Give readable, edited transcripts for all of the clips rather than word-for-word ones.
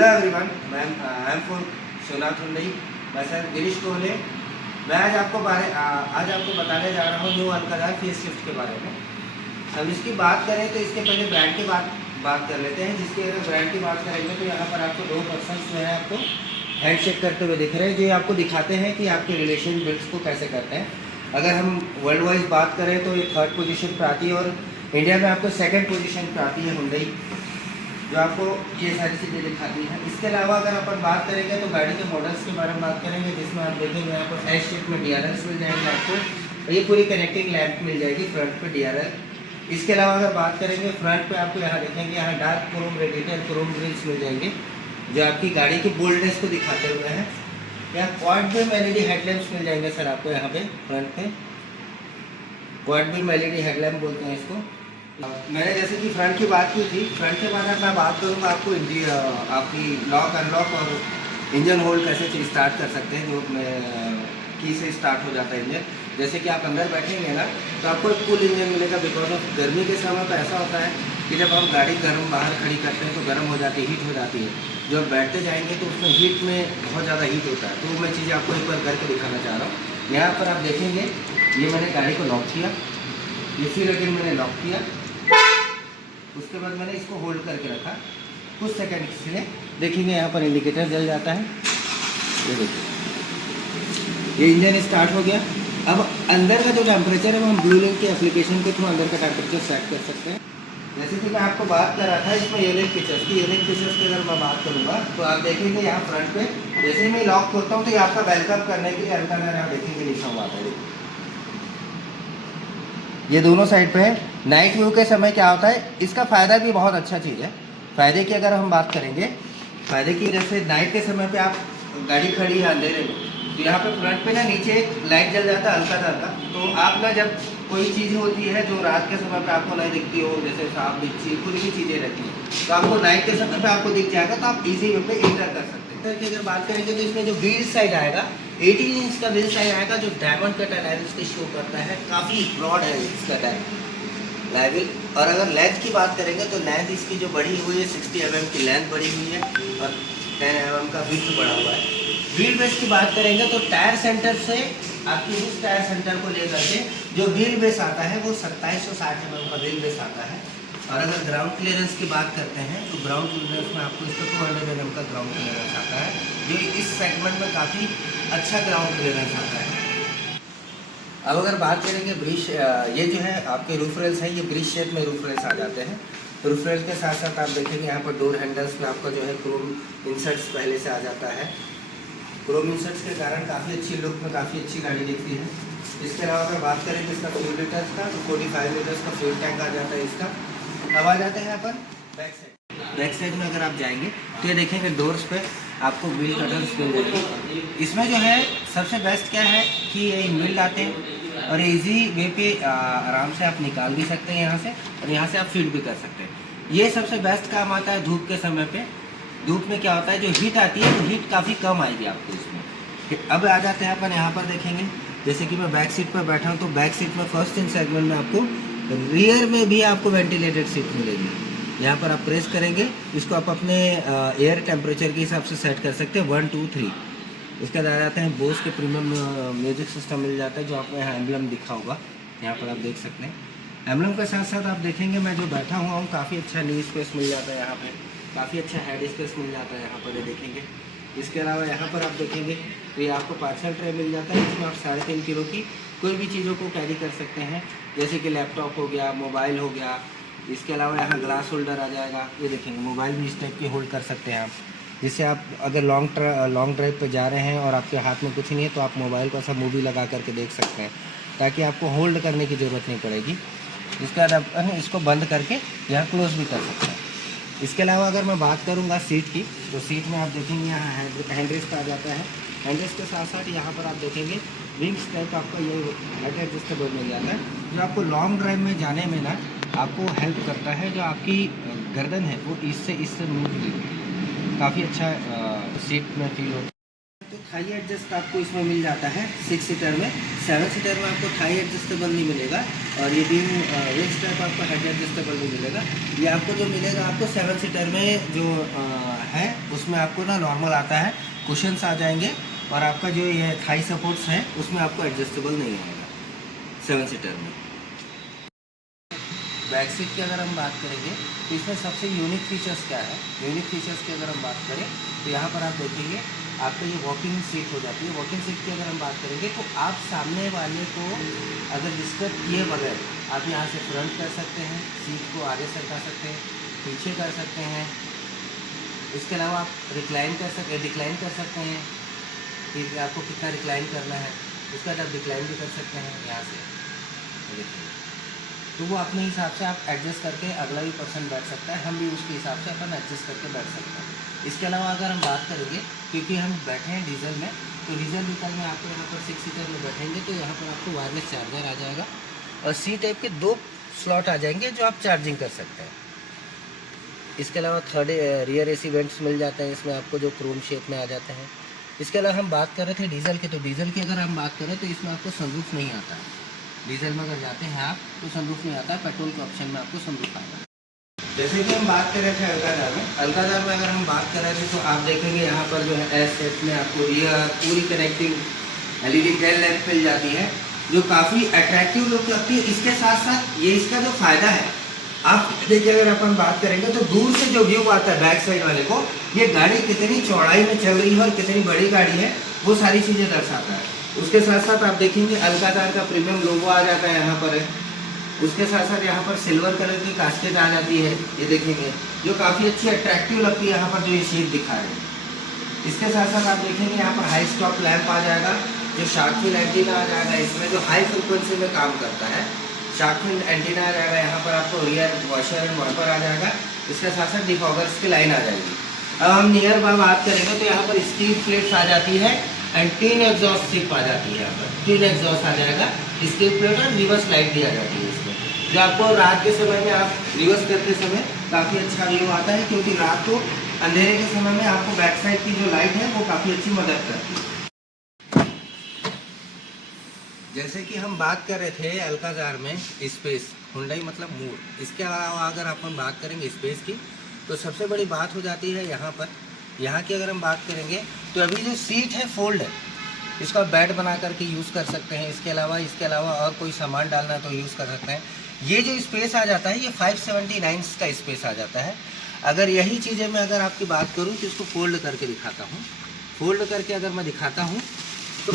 Hello everyone, I am from सोनाथ Hyundai. मैं sir Girish Kohle. मैं आज आपको बताने जा रहा हूँ न्यू अल्काज़ार फेस लिफ्ट के बारे में। अब इसकी बात करें तो इसके पहले ब्रांड की बात कर लेते हैं। जिसकी अगर ब्रांड की बात करेंगे तो यहाँ पर आपको 2 पर्सन जो है आपको हैंड शेक करते हुए दिख रहे हैं, जो आपको दिखाते हैं कि आपके रिलेशन बिल्ड्स को कैसे करते हैं। अगर हम वर्ल्ड वाइज बात करें तो ये 3rd पोजीशन पर आती है और इंडिया में आपको 2nd पोजीशन पर आती है हुंडई, जो आपको ये सारी चीज़ें दिखाती हैं। इसके अलावा अगर अपन बात करेंगे तो गाड़ी के मॉडल्स के बारे में बात करेंगे, जिसमें आप देखेंगे यहाँ पर एस शेप में DRLs मिल जाएंगे आपको, और ये पूरी कनेक्टिंग लैंप मिल जाएगी फ्रंट पे DRL। इसके अलावा अगर बात करेंगे फ्रंट पे आपको यहाँ देखेंगे, यहाँ dark chrome radiator chrome grilles मिल जाएंगे, जो आपकी गाड़ी की बोल्डनेस को दिखाते हुए हैं। यहाँ क्वाड बीम LED हेडलैम्प्स मिल जाएंगे सर आपको यहाँ पे फ्रंट पे, क्वाड बीम LED हेडलैम्प बोलते हैं इसको। मैंने जैसे कि फ्रंट की बात की थी, फ्रंट के बारे में मैं बात करूँगा आपको आपकी लॉक अनलॉक और इंजन होल्ड कैसे स्टार्ट कर सकते हैं, जो की से स्टार्ट हो जाता है इंजन। जैसे कि आप अंदर बैठेंगे ना तो आपको एक कूल इंजन मिलेगा, बिकॉज ऑफ गर्मी के समय पर ऐसा होता है कि जब हम गाड़ी गर्म बाहर खड़ी करते हैं तो गर्म हो जाती है, हीट हो जाती है। जब बैठते जाएंगे तो उसमें हीट में बहुत ज़्यादा हीट होता है। तो मैं चीज़ें आपको एक बार करके दिखाना चाह रहा हूँ। यहाँ पर आप देखेंगे, ये मैंने गाड़ी को लॉक किया, इसी लेकिन मैंने लॉक किया, उसके बाद मैंने इसको होल्ड करके रखा कुछ सेकंड के लिए। देखेंगे यहाँ पर इंडिकेटर जल जाता है, ये देखिए ये इंजन स्टार्ट हो गया। अब अंदर का जो टेम्परेचर है वो हम ब्लू लिंक के एप्लीकेशन के थ्रू अंदर का टेम्परेचर सेट कर सकते हैं। जैसे कि मैं आपको बात कर रहा था इसमें यूनिक फीचर्स की अगर मैं बात करूँगा तो आप देखेंगे यहाँ फ्रंट पे जैसे ही मैं लॉक खोलता हूँ तो ये आपका वेलकम करने के लिए अल्काज़ार यहाँ देखेंगे लिखा हुआ आता है। ये दोनों साइड पे है। नाइट व्यू के समय क्या होता है, इसका फ़ायदा भी बहुत अच्छा चीज़ है। फ़ायदे की अगर हम बात करेंगे, फ़ायदे की जैसे नाइट के समय पे आप गाड़ी खड़ी है अंधेरे में, तो यहाँ पे फ्रंट पे ना नीचे एक लाइट जल जाता है अल्काज़ार का। तो आप ना जब कोई चीज़ होती है जो रात के समय पे आपको नहीं दिखती हो, जैसे सांप बिच्छी कोई भी चीज़ें रहती हैं, तो आपको नाइट के समय पे आपको दिख जाएगा, तो आप ईजी वे पे एंटर कर सकते हैं। की अगर बात करेंगे तो इसमें जो व्हील साइड आएगा 18 इंच का व्हील साइड आएगा, जो डायमंड कट एनालिसिस शो करता है। काफ़ी ब्रॉड है इसका लेवल। और अगर लेंथ की बात करेंगे तो लेंथ इसकी जो बढ़ी हुई है 60 mm की लेंथ बढ़ी हुई है और 10 mm का विड्थ बढ़ा हुआ है। व्हील बेस की बात करेंगे तो टायर सेंटर से आपकी इस टायर सेंटर को लेकर के जो व्हील बेस आता है वो 2760 mm का व्हील बेस आता है। और अगर ग्राउंड क्लियरेंस की बात करते हैं तो ग्राउंड क्लियरेंस में आपको इसका 200 mm का ग्राउंड क्लियरेंस आता है, जो इस सेगमेंट में काफ़ी अच्छा ग्राउंड क्लियरेंस आता है। अब अगर बात करेंगे ब्रिज, ये जो है आपके रूफ रेल्स हैं, ये ब्रिज शेप में रूफ रेल्स आ जाते हैं। रूफ रेल्स के साथ साथ आप देखेंगे यहाँ पर डोर हैंडल्स में आपका जो है क्रोम इंसर्ट्स पहले से आ जाता है। क्रोम इंसर्ट्स के कारण काफ़ी अच्छी लुक में काफ़ी अच्छी गाड़ी दिखती है। इसके अलावा अगर बात करें इसका फ्यूल लीटर्स का तो 45 लीटर्स का फ्यूल टैंक आ जाता है इसका। अब आ जाते हैं अपन बैक साइड। बैक साइड में अगर आप जाएंगे तो ये देखेंगे डोर्स पे आपको व्हील कटर्स मिल जाएंगे। इसमें जो है सबसे बेस्ट क्या है कि ये इनबिल्ट आते हैं और इजी वे पे आराम से आप निकाल भी सकते हैं यहाँ से, और यहाँ से आप फीड भी कर सकते हैं। ये सबसे बेस्ट काम आता है धूप के समय पे। धूप में क्या होता है, जो हीट आती है तो हीट काफ़ी कम आएगी आपको इसमें। अब आ जाते हैं अपन यहाँ पर देखेंगे, जैसे कि मैं बैक सीट पर बैठा हूँ तो बैक सीट में फर्स्ट इन सेगमेंट में आपको रियर में भी आपको वेंटिलेटेड सीट मिलेगी। यहाँ पर आप प्रेस करेंगे, इसको आप अपने एयर टेम्परेचर के हिसाब से सेट कर सकते हैं 1 2 3। इसके बाद आ जाते हैं बोस के प्रीमियम म्यूजिक सिस्टम मिल जाता है, जो आपको यहाँ एम्बलम दिखा होगा, यहाँ पर आप देख सकते हैं। एम्बलम के साथ साथ आप देखेंगे मैं जो बैठा हुआ हूँ काफ़ी अच्छा नी स्पेस मिल जाता है, यहाँ पे काफ़ी अच्छा हेड स्पेस मिल जाता है यहाँ पर ये देखेंगे। इसके अलावा यहाँ पर आप देखेंगे तो ये आपको पार्सल ट्रे मिल जाता है, जिसमें आप 3.5 किलो की कोई भी चीज़ों को कैरी कर सकते हैं, जैसे कि लैपटॉप हो गया, मोबाइल हो गया। इसके अलावा यहाँ ग्लास होल्डर आ जाएगा, ये देखेंगे मोबाइल भी इस टाइप की होल्ड कर सकते हैं आप, जिससे आप अगर लॉन्ग ड्राइव पे जा रहे हैं और आपके हाथ में कुछ नहीं है तो आप मोबाइल को ऐसा मूवी लगा करके देख सकते हैं, ताकि आपको होल्ड करने की ज़रूरत नहीं पड़ेगी। इसके बाद आप इसको बंद करके यहाँ क्लोज भी कर सकते हैं। इसके अलावा अगर मैं बात करूँगा सीट की, तो सीट में आप देखेंगे यहाँ हैंड रेस्ट आ जाता है। हैंड रेस्ट के साथ साथ यहाँ पर आप देखेंगे विंग्स टाइप आपका ये हाइट एडजस्टेबल मिल जाता है, जो आपको लॉन्ग ड्राइव में जाने में ना आपको हेल्प करता है। जो आपकी गर्दन है वो इससे मूव काफ़ी अच्छा सीट में फील होता है। तो थाई एडजस्ट आपको इसमें मिल जाता है 6 सीटर में। 7 सीटर में आपको थाई एडजस्टेबल नहीं मिलेगा, और ये भी वेस्ट टाइप आपको हेड एडजस्टेबल नहीं मिलेगा। ये आपको जो मिलेगा आपको 7 सीटर में जो है उसमें आपको ना नॉर्मल आता है, कुशन्स आ जाएंगे, और आपका जो ये थाई सपोर्ट्स है उसमें आपको एडजस्टेबल नहीं आएगा 7 सीटर में। बैक सीट की अगर हम बात करेंगे तो इसमें सबसे यूनिक फीचर्स क्या है, यूनिक फीचर्स की अगर हम बात करें तो यहाँ पर आप देखेंगे आपको ये वॉकिंग सीट हो जाती है। वॉकिंग सीट की अगर हम बात करेंगे तो आप सामने वाले को अगर डिस्टर्ब किए बगैर आप यहाँ से फ्रंट कर सकते हैं, सीट को आगे सरका सकते हैं, पीछे कर सकते हैं। इसके अलावा आप डिक्लाइन कर सकते हैं कि आपको कितना डिक्लाइन करना है, उसका आप डिक्लाइन भी कर सकते हैं यहाँ से। देखिए तो वो अपने हिसाब से आप एडजस्ट करके अगला भी पर्सन बैठ सकता है, हम भी उसके हिसाब से अपन एडजस्ट करके बैठ सकते हैं। इसके अलावा अगर हम बात करेंगे, क्योंकि हम बैठे हैं डीजल में, तो डीजल व्हीकल में आपको यहाँ पर 6 सीटर में बैठेंगे तो यहाँ पर आपको वायरलेस चार्जर आ जाएगा, और सी टाइप के 2 स्लॉट आ जाएंगे जो आप चार्जिंग कर सकते हैं। इसके अलावा थर्ड रियर AC वेंट्स मिल जाते हैं इसमें आपको, जो क्रोम शेप में आ जाते हैं। इसके अलावा हम बात कर रहे थे डीजल की, तो डीजल की अगर हम बात करें तो इसमें आपको सनरूफ नहीं आता है। डीजल में अगर जाते हैं आप तो सनरूफ नहीं आता है, पेट्रोल के ऑप्शन में आपको सनरूफ आएगा। जैसे कि हम बात कर रहे थे अल्काजार में अगर हम बात कर रहे थे तो आप देखेंगे यहाँ पर जो है एस सेट में आपको रियर पूरी कनेक्टिंग LED टेल लैंप मिल जाती है, जो काफ़ी अट्रैक्टिव लुक लगती है। इसके साथ साथ ये इसका जो फ़ायदा है, आप देखिए अगर अपन बात करेंगे तो दूर से जो व्यू आता है बैक साइड वाले को, ये गाड़ी कितनी चौड़ाई में चल रही है और कितनी बड़ी गाड़ी है वो सारी चीज़ें दर्शाता है। उसके साथ साथ आप देखेंगे अल्काजार का प्रीमियम लोगो आ जाता है यहाँ पर है। उसके साथ साथ यहाँ पर सिल्वर कलर की कास्केट आ जाती है, ये देखेंगे जो काफ़ी अच्छी अट्रैक्टिव लगती है यहाँ पर जो ये शेप दिखा रहे हैं। इसके साथ साथ आप देखेंगे यहाँ पर हाई स्टॉप लैंप आ जाएगा, जो शार्क फिन एंटीना आ जाएगा इसमें, जो हाई फ्रिक्वेंसी में काम करता है। शार्क फिन एंटीना आ जाएगा यहाँ पर, आपको रियर वॉशर एंड वाइपर आ जाएगा। इसके साथ साथ डिफॉगर्स की लाइन आ जाएगी। अब हम नियर बाय बात करेंगे तो यहाँ पर स्टील प्लेट्स आ जाती है एंड 3 एग्जॉस्ट सिप आ जाती है। यहाँ पर 3 एग्जॉस्ट आ जाएगा, स्टील प्लेट और रिवर्स लाइट दी आ जाती है इसमें, जो आपको रात के समय में आप रिवर्स करते समय काफ़ी अच्छा व्यू आता है, क्योंकि रात को अंधेरे के समय में आपको बैक साइड की जो लाइट है वो काफ़ी अच्छी मदद करती है। जैसे कि हम बात कर रहे थे अल्काजार में स्पेस, हुंडई मतलब मूड। इसके अलावा अगर अपन बात करेंगे स्पेस की तो सबसे बड़ी बात हो जाती है यहाँ पर। यहाँ की अगर हम बात करेंगे तो अभी जो सीट है फोल्ड है, इसको आप बेड बना करके यूज़ कर सकते हैं। इसके अलावा और कोई सामान डालना है तो यूज़ कर सकते हैं। ये जो स्पेस आ जाता है ये 579 का स्पेस आ जाता है। अगर यही चीज़ें मैं अगर आपकी बात करूँ तो इसको फोल्ड करके दिखाता हूँ। फोल्ड करके अगर मैं दिखाता हूँ तो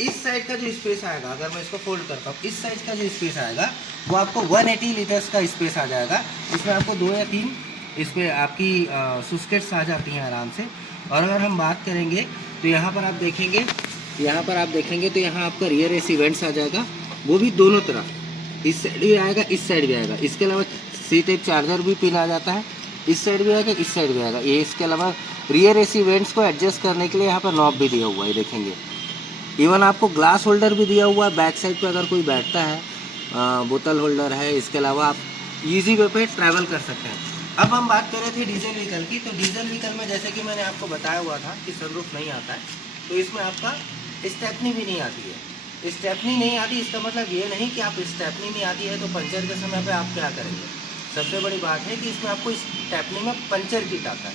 इस साइड का जो स्पेस आएगा, अगर मैं इसको फोल्ड करता हूँ, इस साइड का जो स्पेस आएगा वो आपको 180 लीटर्स का स्पेस आ जाएगा। इसमें आपको 2 या 3 इसमें आपकी सुस्केट्स आ जाती हैं आराम से। और अगर हम बात करेंगे तो यहाँ पर आप देखेंगे तो यहाँ आपका रियर AC वेंट्स आ जाएगा, वो भी दोनों तरफ, इस साइड भी आएगा, इस साइड भी आएगा। इसके अलावा C टाइप चार्जर भी पिन आ जाता है, इस साइड भी आएगा, इस साइड भी आएगा। ये इसके अलावा रियर AC वेंट्स को एडजस्ट करने के लिए यहाँ पर नॉब भी दिया हुआ है, देखेंगे। इवन आपको ग्लास होल्डर भी दिया हुआ है बैक साइड पे, अगर कोई बैठता है, बोतल होल्डर है। इसके अलावा आप ईजी वे पे ट्रैवल कर सकते हैं। अब हम बात कर रहे थे डीजल व्हीकल की, तो डीजल व्हीकल में जैसे कि मैंने आपको बताया हुआ था कि सनरूफ नहीं आता है, तो इसमें आपका स्टेपनी भी नहीं आती है। स्टेपनी नहीं आती इसका मतलब ये नहीं कि आप स्टेपनी नहीं आती है तो पंचर के समय पे आप क्या करेंगे। सबसे बड़ी बात है कि इसमें आपको स्टेपनी में पंचर किट आता है।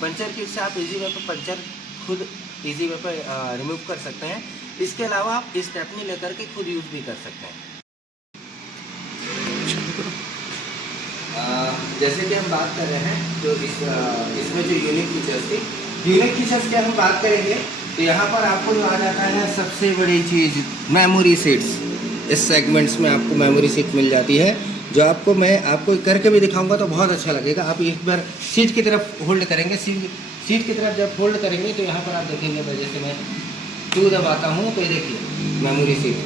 पंचर किट से आप इजी वे पे पंचर खुद इजी वे पे रिमूव कर सकते हैं। इसके अलावा आप स्टेपनी लेकर के खुद यूज़ भी कर सकते हैं। जैसे कि हम बात कर रहे हैं तो इसमें जो यूनिक फीचर्स थी, यूनिक फीचर्स की हम बात करेंगे तो यहाँ पर आपको जो आ जाता है सबसे बड़ी चीज़ मेमोरी सीट्स। इस सेगमेंट्स में आपको मेमोरी सीट मिल जाती है, जो मैं आपको करके भी दिखाऊंगा तो बहुत अच्छा लगेगा। आप एक बार सीट की तरफ होल्ड करेंगे, सीट की तरफ जब होल्ड करेंगे तो यहाँ पर आप देखेंगे, जैसे मैं 2 दबाता हूँ तो ये देखिए मेमोरी सीट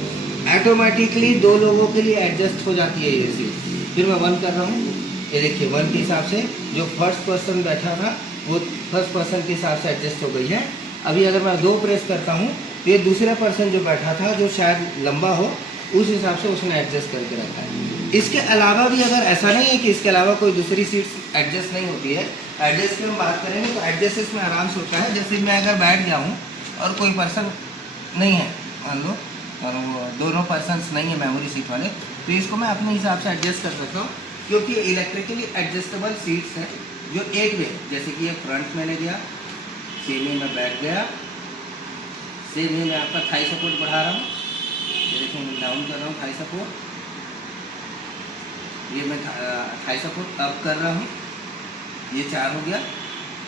ऑटोमेटिकली 2 लोगों के लिए एडजस्ट हो जाती है ये सीट। फिर मैं 1 कर रहा हूँ, ये देखिए 1 के हिसाब से जो फर्स्ट पर्सन बैठा था वो फर्स्ट पर्सन के हिसाब से एडजस्ट हो गई है। अभी अगर मैं 2 प्रेस करता हूँ तो ये दूसरा पर्सन जो बैठा था, जो शायद लंबा हो, उस हिसाब से उसने एडजस्ट करके रखा है। इसके अलावा भी अगर ऐसा नहीं है कि इसके अलावा कोई दूसरी सीट एडजस्ट नहीं होती है। एडजस्ट की हम बात करेंगे तो एडजस्ट इसमें आराम से होता है। जैसे मैं अगर बैठ गया हूँ और कोई पर्सन नहीं है मान लो, और वो दोनों पर्सन्स नहीं है मेमोरी सीट वाले, तो इसको मैं अपने हिसाब से एडजस्ट कर सकता हूँ, क्योंकि इलेक्ट्रिकली एडजस्टेबल सीट्स है जो 8 वे, जैसे कि ये फ्रंट मैंने दिया, सेम ही मैं बैठ गया, सेम ही मैं आपका थाई सपोर्ट बढ़ा रहा हूँ, ये देखिए मैं डाउन कर रहा हूँ थाई सपोर्ट, ये मैं थाई सपोर्ट अप कर रहा हूँ, ये 4 हो गया।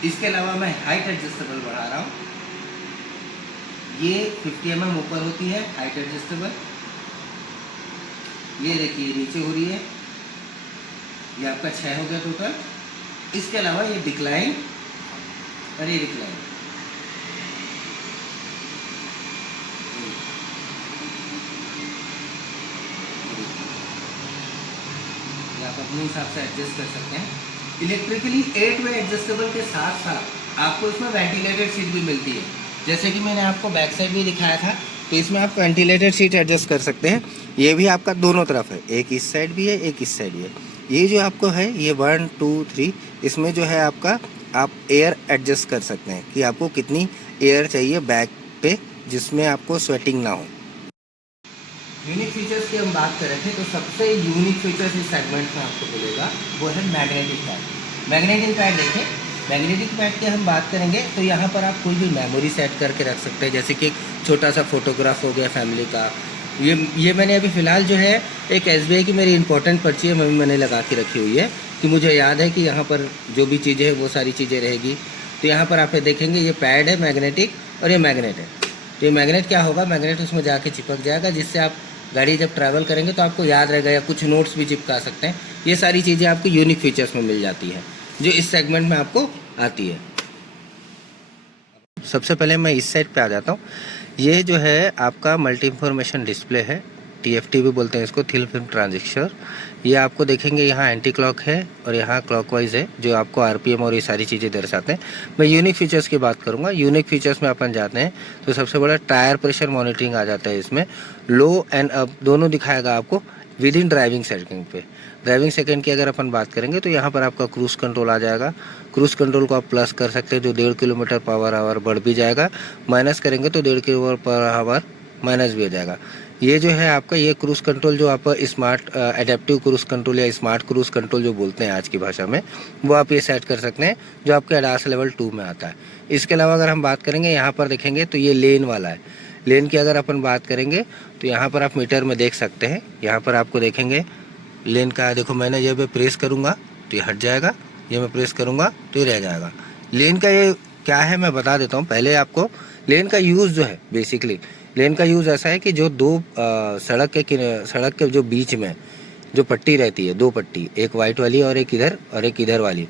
इसके अलावा मैं हाइट एडजस्टेबल बढ़ा रहा हूँ, ये 50 mm ऊपर होती है हाइट एडजस्टेबल, ये देखिए नीचे हो रही है, ये आपका 6 हो गया टोटल। इसके अलावा ये डिक्लाइन और ये डिक्लाइन, ये आप अपने हिसाब से एडजस्ट कर सकते हैं। इलेक्ट्रिकली 8 वे एडजस्टेबल के साथ साथ आपको इसमें वेंटिलेटेड सीट भी मिलती है, जैसे कि मैंने आपको बैक साइड भी दिखाया था, तो इसमें आप वेंटिलेटेड सीट एडजस्ट कर सकते हैं। ये भी आपका दोनों तरफ है, एक इस साइड भी है, एक इस साइड भी है। ये जो आपको है ये 1 2 3, इसमें जो है आपका आप एयर एडजस्ट कर सकते हैं कि आपको कितनी एयर चाहिए बैक पे, जिसमें आपको स्वेटिंग ना हो। यूनिक फीचर्स की हम बात कर रहे थे, तो सबसे यूनिक फीचर्स इस सेगमेंट में आपको मिलेगा वो है मैग्नेटिक पैड। मैग्नेटिक पैड देखें, मैग्नेटिक पैड की हम बात करेंगे तो यहाँ पर आप कोई भी मेमोरी सेट करके रख सकते हैं, जैसे कि एक छोटा सा फोटोग्राफ हो गया फैमिली का। ये मैंने अभी फ़िलहाल जो है एक SBI की मेरी इंपॉर्टेंट पर्ची है, मैंने लगा के रखी हुई है कि मुझे याद है कि यहाँ पर जो भी चीज़ें हैं वो सारी चीज़ें रहेगी। तो यहाँ पर आप देखेंगे ये पैड है मैग्नेटिक और ये मैग्नेट है। तो ये मैग्नेट क्या होगा, मैग्नेट उसमें जाके चिपक जाएगा, जिससे आप गाड़ी जब ट्रैवल करेंगे तो आपको याद रहेगा, या कुछ नोट्स भी चिपका सकते हैं। ये सारी चीज़ें आपको यूनिक फीचर्स में मिल जाती है जो इस सेगमेंट में आपको आती है। सबसे पहले मैं इस साइड पे आ जाता हूँ। ये जो है आपका मल्टी इन्फॉर्मेशन डिस्प्ले है, TFT भी बोलते हैं इसको, थिन फिल्म ट्रांजिस्टर। ये आपको देखेंगे यहाँ एंटी क्लॉक है और यहाँ क्लॉकवाइज है, जो आपको RPM और ये सारी चीज़ें दर्शाते हैं। मैं यूनिक फीचर्स की बात करूँगा। यूनिक फीचर्स में अपन जाते हैं तो सबसे बड़ा टायर प्रेशर मॉनिटरिंग आ जाता है इसमें, लो एंड अप दोनों दिखाएगा आपको विद इन ड्राइविंग सेटिंग पे। ड्राइविंग सेकंड की अगर अपन बात करेंगे तो यहाँ पर आपका क्रूज़ कंट्रोल आ जाएगा। क्रूज़ कंट्रोल को आप प्लस कर सकते हैं, जो 1.5 किलोमीटर पर आवर बढ़ भी जाएगा, माइनस करेंगे तो 1.5 किलोमीटर पर आवर माइनस भी हो जाएगा। ये जो है आपका ये क्रूज़ कंट्रोल जो आप स्मार्ट एडेप्टिव क्रूज़ कंट्रोल या स्मार्ट क्रूज़ कंट्रोल जो बोलते हैं आज की भाषा में, वो आप ये सेट कर सकते हैं, जो आपके ADAS लेवल 2 में आता है। इसके अलावा अगर हम बात करेंगे यहाँ पर देखेंगे तो ये लेन वाला है। लेन की अगर अपन बात करेंगे तो यहाँ पर आप मीटर में देख सकते हैं, यहाँ पर आपको देखेंगे लेन का, देखो मैंने ये पे प्रेस करूँगा तो ये हट जाएगा, ये मैं प्रेस करूँगा तो ये रह जाएगा। लेन का ये क्या है मैं बता देता हूँ पहले आपको। लेन का यूज़ जो है बेसिकली, लेन का यूज़ ऐसा है कि जो दो सड़क के जो बीच में जो पट्टी रहती है, 2 पट्टी, एक वाइट वाली और एक इधर वाली,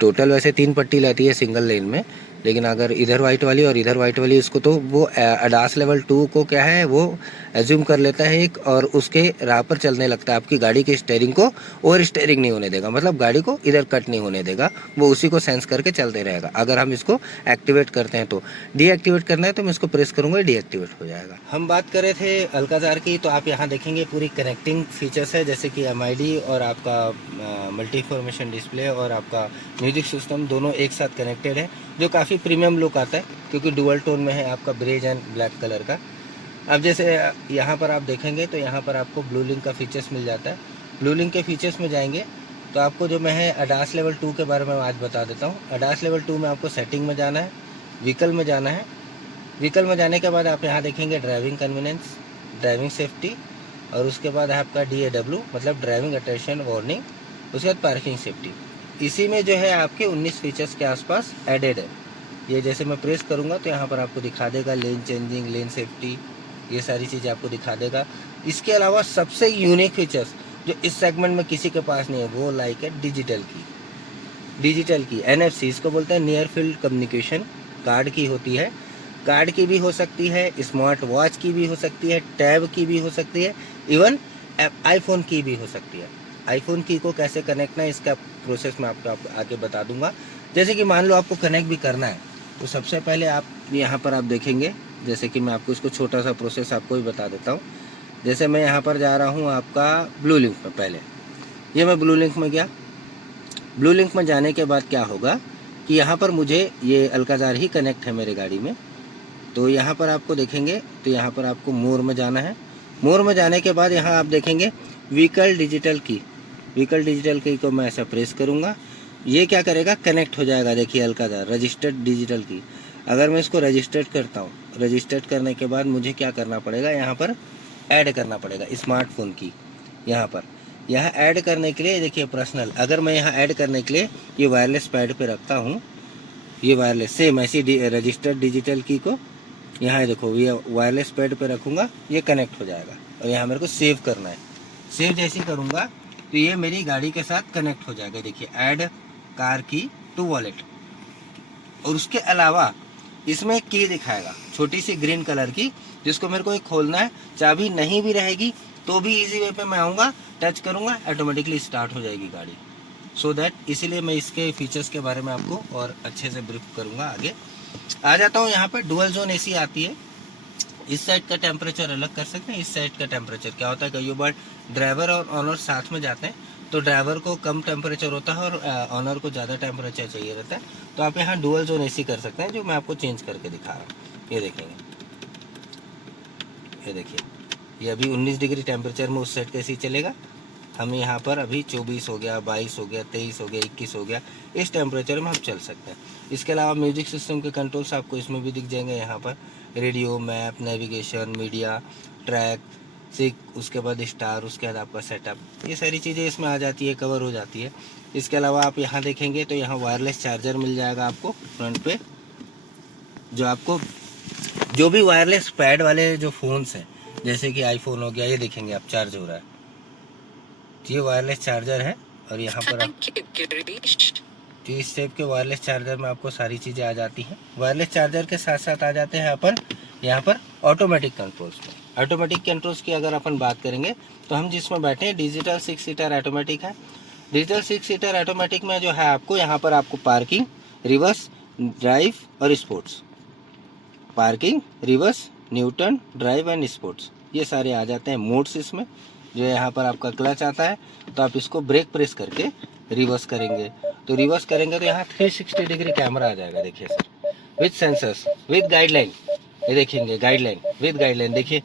टोटल वैसे 3 पट्टी रहती है सिंगल लेन में, लेकिन अगर इधर वाइट वाली और इधर वाइट वाली, उसको तो वो ADAS लेवल 2 को क्या है वो एज्यूम कर लेता है एक, और उसके राह पर चलने लगता है। आपकी गाड़ी के स्टीयरिंग को ओवर स्टीयरिंग नहीं होने देगा, मतलब गाड़ी को इधर कट नहीं होने देगा, वो उसी को सेंस करके चलते रहेगा। अगर हम इसको एक्टिवेट करते हैं तो, डीएक्टिवेट करना है तो मैं इसको प्रेस करूँगा, डीएक्टिवेट हो जाएगा। हम बात कर रहे थे अल्काज़ार की, तो आप यहाँ देखेंगे पूरी कनेक्टिंग फीचर्स है, जैसे कि MID और आपका मल्टी इन्फॉर्मेशन डिस्प्ले और आपका म्यूजिक सिस्टम दोनों एक साथ कनेक्टेड है, जो काफ़ी प्रीमियम लुक आता है क्योंकि डुअल टोन में है आपका ब्रेज एंड ब्लैक कलर का। अब जैसे यहाँ पर आप देखेंगे तो यहाँ पर आपको ब्लू लिंक का फीचर्स मिल जाता है। ब्लू लिंक के फीचर्स में जाएंगे तो आपको जो मैं है ADAS लेवल 2 के बारे में आज बता देता हूँ। ADAS लेवल 2 में आपको सेटिंग में जाना है, व्हीकल में जाना है। व्हीकल में जाने के बाद आप यहाँ देखेंगे ड्राइविंग कन्वीनियंस, ड्राइविंग सेफ्टी, और उसके बाद आपका DAW मतलब ड्राइविंग अटेंशन वार्निंग, उसके बाद पार्किंग सेफ्टी। इसी में जो है आपके 19 फीचर्स के आसपास एडेड है। ये जैसे मैं प्रेस करूँगा तो यहाँ पर आपको दिखा देगा लेन चेंजिंग, लेन सेफ्टी, ये सारी चीज़ें आपको दिखा देगा। इसके अलावा सबसे यूनिक फीचर्स जो इस सेगमेंट में किसी के पास नहीं है वो लाइक है डिजिटल की NFC, इसको बोलते हैं नियर फील्ड कम्युनिकेशन। कार्ड की होती है, कार्ड की भी हो सकती है, स्मार्ट वॉच की भी हो सकती है, टैब की भी हो सकती है, इवन आईफोन की भी हो सकती है। आईफोन की को कैसे कनेक्ट है इसका प्रोसेस मैं आपको आगे बता दूंगा। जैसे कि मान लो आपको कनेक्ट भी करना है तो सबसे पहले आप यहाँ पर आप देखेंगे, जैसे कि मैं आपको इसको छोटा सा प्रोसेस आपको भी बता देता हूँ। जैसे मैं यहाँ पर जा रहा हूँ आपका ब्लू लिंक में, पहले ये मैं ब्लू लिंक में गया। ब्लू लिंक में जाने के बाद क्या होगा कि यहाँ पर मुझे ये अल्काज़ार ही कनेक्ट है मेरे गाड़ी में। तो यहाँ पर आपको देखेंगे, तो यहाँ पर आपको मोर में जाना है। मोर में जाने के बाद यहाँ आप देखेंगे व्हीकल डिजिटल की। व्हीकल डिजिटल की को मैं ऐसा प्रेस करूँगा, ये क्या करेगा, कनेक्ट हो जाएगा। देखिए हल्का सा रजिस्टर्ड डिजिटल की। अगर मैं इसको रजिस्टर्ड करता हूँ, रजिस्टर्ड करने के बाद मुझे क्या करना पड़ेगा, यहाँ पर ऐड करना पड़ेगा स्मार्टफोन की। यहाँ ऐड करने के लिए देखिए पर्सनल, अगर मैं यहाँ ऐड करने के लिए ये वायरलेस पैड पे रखता हूँ, ये वायरलेस सेम ऐसी रजिस्टर्ड डिजिटल की को यहाँ देखो ये वायरलेस पैड पे रखूँगा, ये कनेक्ट हो जाएगा। और यहाँ मेरे को सेव करना है। सेव जैसे ही करूँगा तो ये मेरी गाड़ी के साथ कनेक्ट हो जाएगा। देखिए ऐड कार की टू वॉलेट। और उसके अलावा इसमें एक की दिखाएगा छोटी सी ग्रीन कलर की, जिसको मेरे को एक खोलना है। चाबी नहीं भी रहेगी तो भी इजी वे पे मैं आऊँगा, टच करूँगा, ऑटोमेटिकली स्टार्ट हो जाएगी गाड़ी। सो दैट इसीलिए मैं इसके फीचर्स के बारे में आपको और अच्छे से ब्रीफ करूँगा। आगे आ जाता हूँ। यहाँ पर डुअल जोन एसी आती है। इस साइड का टेम्परेचर अलग कर सकते हैं, इस साइड का टेम्परेचर क्या होता है, कई बार ड्राइवर और ऑनर साथ में जाते हैं तो ड्राइवर को कम टेम्परेचर होता है और ऑनर को ज़्यादा टेम्परेचर चाहिए रहता है। तो आप यहाँ डुअल जोन एसी कर सकते हैं, जो मैं आपको चेंज करके दिखा रहा हूँ। ये देखेंगे, ये देखिए, ये अभी 19 डिग्री टेम्परेचर में उस साइड का एसी चलेगा। हम यहाँ पर अभी 24 हो गया, 22 हो गया, 23 हो गया, 21 हो गया, इस टेम्परेचर में हम चल सकते हैं। इसके अलावा म्यूजिक सिस्टम के कंट्रोल्स आपको इसमें भी दिख जाएंगे। यहाँ पर radio, map, navigation, media, track, seek, उसके बाद स्टार, उसके बाद आपका सेटअप, ये सारी चीज़ें इसमें आ जाती है, कवर हो जाती है। इसके अलावा आप यहाँ देखेंगे तो यहाँ वायरलेस चार्जर मिल जाएगा आपको फ्रंट पे, जो आपको जो भी वायरलेस पैड वाले जो फ़ोन्स हैं, जैसे कि आईफोन हो गया, ये देखेंगे आप चार्ज हो रहा है, ये वायरलेस चार्जर है। और यहाँ पर तो इस टाइप के वायरलेस चार्जर में आपको सारी चीज़ें आ जाती हैं। वायरलेस चार्जर के साथ साथ आ जाते हैं अपन यहाँ पर ऑटोमेटिक कंट्रोल्स में। ऑटोमेटिक कंट्रोल्स की अगर अपन बात करेंगे तो हम जिसमें बैठे हैं डिजिटल 6 सीटर ऑटोमेटिक है। डिजिटल 6 सीटर ऑटोमेटिक में जो है आपको यहाँ पर आपको पार्किंग, रिवर्स, ड्राइव और sports, parking, reverse, Newton, drive and sports, ये सारे आ जाते हैं मोड्स इसमें। जो यहाँ पर आपका क्लच आता है तो आप इसको ब्रेक प्रेस करके रिवर्स करेंगे, तो रिवर्स करेंगे तो यहाँ 360 डिग्री कैमरा आ जाएगा। देखिए sir, with sensors, with guideline, ये देखेंगे गाइडलाइन, विद गाइडलाइन, देखिए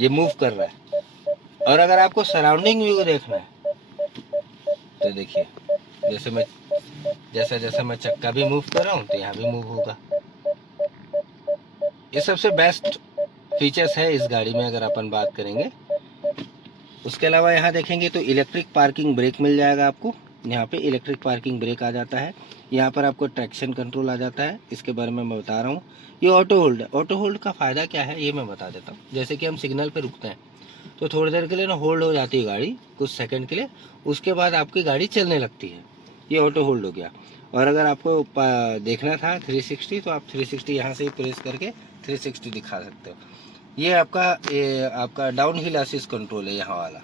ये मूव कर रहा है। और अगर आपको सराउंडिंग व्यू देखना है तो देखिए जैसे मैं चक्का भी मूव कर रहा हूँ तो यहाँ भी मूव होगा। ये सबसे बेस्ट फीचर्स है इस गाड़ी में अगर अपन बात करेंगे। उसके अलावा यहाँ देखेंगे तो इलेक्ट्रिक पार्किंग ब्रेक मिल जाएगा आपको। यहाँ पे इलेक्ट्रिक पार्किंग ब्रेक आ जाता है। यहाँ पर आपको ट्रैक्शन कंट्रोल आ जाता है, इसके बारे में मैं बता रहा हूँ। ये ऑटो होल्ड है। ऑटो होल्ड का फ़ायदा क्या है ये मैं बता देता हूँ। जैसे कि हम सिग्नल पे रुकते हैं तो थोड़ी देर के लिए ना होल्ड हो जाती है गाड़ी, कुछ सेकंड के लिए, उसके बाद आपकी गाड़ी चलने लगती है, ये ऑटो होल्ड हो गया। और अगर आपको देखना था 360 तो आप 360 यहाँ से प्रेस करके 360 दिखा सकते हो। ये आपका डाउन हिल असिस्ट कंट्रोल है यहाँ वाला,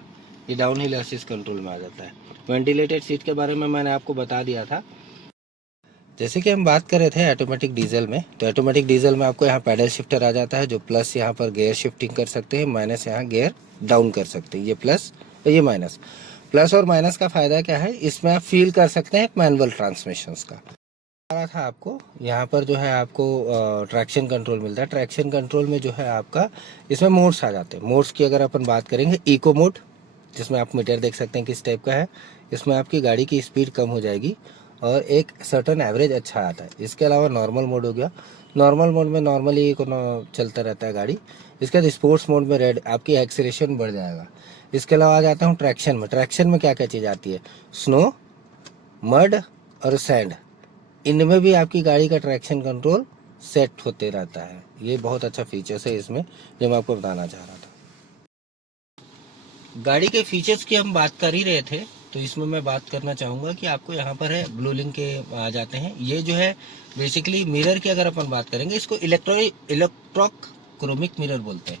ये डाउन हिल असिस्ट कंट्रोल में आ जाता है। वेंटिलेटेड सीट के बारे में मैंने आपको बता दिया था। जैसे कि हम बात कर रहे थे ऑटोमेटिक डीजल में, तो ऑटोमेटिक डीजल में आपको यहाँ पैडल शिफ्टर आ जाता है, जो प्लस यहाँ पर गियर शिफ्टिंग कर सकते हैं, माइनस यहाँ गियर डाउन कर सकते हैं, ये प्लस और ये माइनस। प्लस और माइनस का फ़ायदा क्या है, इसमें आप फील कर सकते हैं मैनुअल ट्रांसमिशंस का। रहा था आपको यहाँ पर जो है आपको ट्रैक्शन कंट्रोल मिलता है। ट्रैक्शन कंट्रोल में जो है आपका इसमें मोड्स आ जाते हैं। मोड्स की अगर अपन बात करेंगे, इको मोड, जिसमें आप मीटर देख सकते हैं किस टाइप का है, इसमें आपकी गाड़ी की स्पीड कम हो जाएगी और एक सर्टन एवरेज अच्छा आता है। इसके अलावा नॉर्मल मोड हो गया, नॉर्मल मोड में नॉर्मली चलता रहता है गाड़ी। इसके बाद स्पोर्ट्स मोड में रेड आपकी एक्सीलरेशन बढ़ जाएगा। इसके अलावा आ जाता हूँ ट्रैक्शन में। ट्रैक्शन में क्या क्या चीज़ आती है, स्नो, मड और सैंड, इनमें भी आपकी गाड़ी का ट्रैक्शन कंट्रोल सेट होते रहता है। ये बहुत अच्छा फीचर्स है इसमें, जो मैं आपको बताना चाह रहा था। गाड़ी के फीचर्स की हम बात कर ही रहे थे, तो इसमें मैं बात करना चाहूँगा कि आपको यहाँ पर है ब्लू लिंक के आ जाते हैं। ये जो है बेसिकली मिरर की अगर अपन बात करेंगे, इसको इलेक्ट्रोक्रोमिक मिरर बोलते हैं।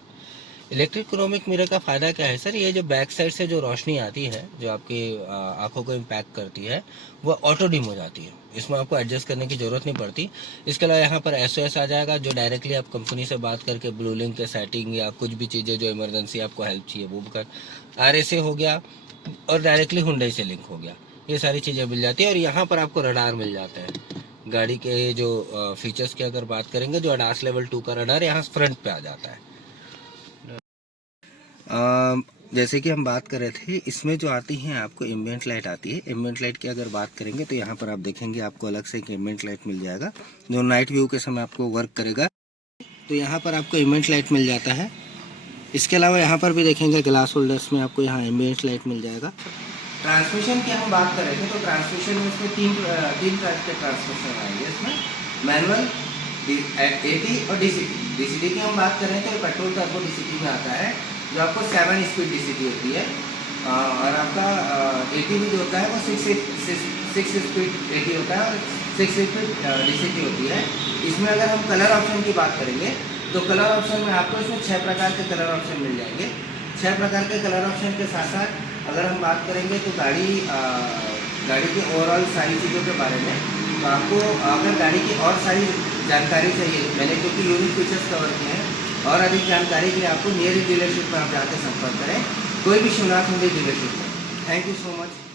इलेक्ट्रिक क्रोमिक मिरर का फ़ायदा क्या है सर, ये जो बैक साइड से जो रोशनी आती है, जो आपकी आंखों को इम्पैक्ट करती है, वो ऑटो डिम हो जाती है। इसमें आपको एडजस्ट करने की ज़रूरत नहीं पड़ती। इसके अलावा यहाँ पर SOS आ जाएगा, जो डायरेक्टली आप कंपनी से बात करके ब्लू लिंक के सेटिंग या कुछ भी चीज़ें जो इमरजेंसी आपको हेल्प चाहिए वो कर। RSA हो गया और डायरेक्टली हुंडई से लिंक हो गया, ये सारी चीज़ें मिल जाती है। और यहाँ पर आपको रडार मिल जाता है, गाड़ी के जो फीचर्स की अगर बात करेंगे, जो ADAS लेवल 2 का रडार यहाँ फ्रंट पे आ जाता है। जैसे कि हम बात कर रहे थे, इसमें जो आती हैं आपको एम्बिएंट लाइट आती है। एम्बिएंट लाइट की अगर बात करेंगे तो यहाँ पर आप देखेंगे आपको अलग से एक एम्बिएंट लाइट मिल जाएगा, जो नाइट व्यू के समय आपको वर्क करेगा। तो यहाँ पर आपको एम्बिएंट लाइट मिल जाता है। इसके अलावा यहाँ पर भी देखेंगे ग्लास होल्डर्स में आपको यहाँ एम्बिएंट लाइट मिल जाएगा। ट्रांसमिशन की हम बात कर रहे थे, तो ट्रांसमिशन में इसमें तीन टाइप के ट्रांसमिशन आएंगे इसमें, मैनुअल, एटी और डीसीटी। डीसीटी की हम बात कर रहे हैं तो पेट्रोल टर्बो डीसीटी में आता है, जो आपको 7 स्पीड डीसीटी होती है। और आपका एटी भी जो होता है वो 6 स्पीड एटी होता है और 6 स्पीड डीसीटी होती है। इसमें अगर हम कलर ऑप्शन की बात करेंगे तो कलर ऑप्शन में आपको इसमें 6 प्रकार के कलर ऑप्शन मिल जाएंगे। 6 प्रकार के कलर ऑप्शन के साथ साथ अगर हम बात करेंगे तो गाड़ी की ओवरऑल सारी चीज़ों के बारे में, तो आपको अगर गाड़ी की और सारी जानकारी चाहिए, मैंने क्योंकि यूनिक फीचर्स कवर किए हैं, और अधिक जानकारी के लिए आपको नियर डीलरशिप में आप जाकर संपर्क करें, कोई भी शिवनाथ हुंडई डीलरशिप में। Thank you so much.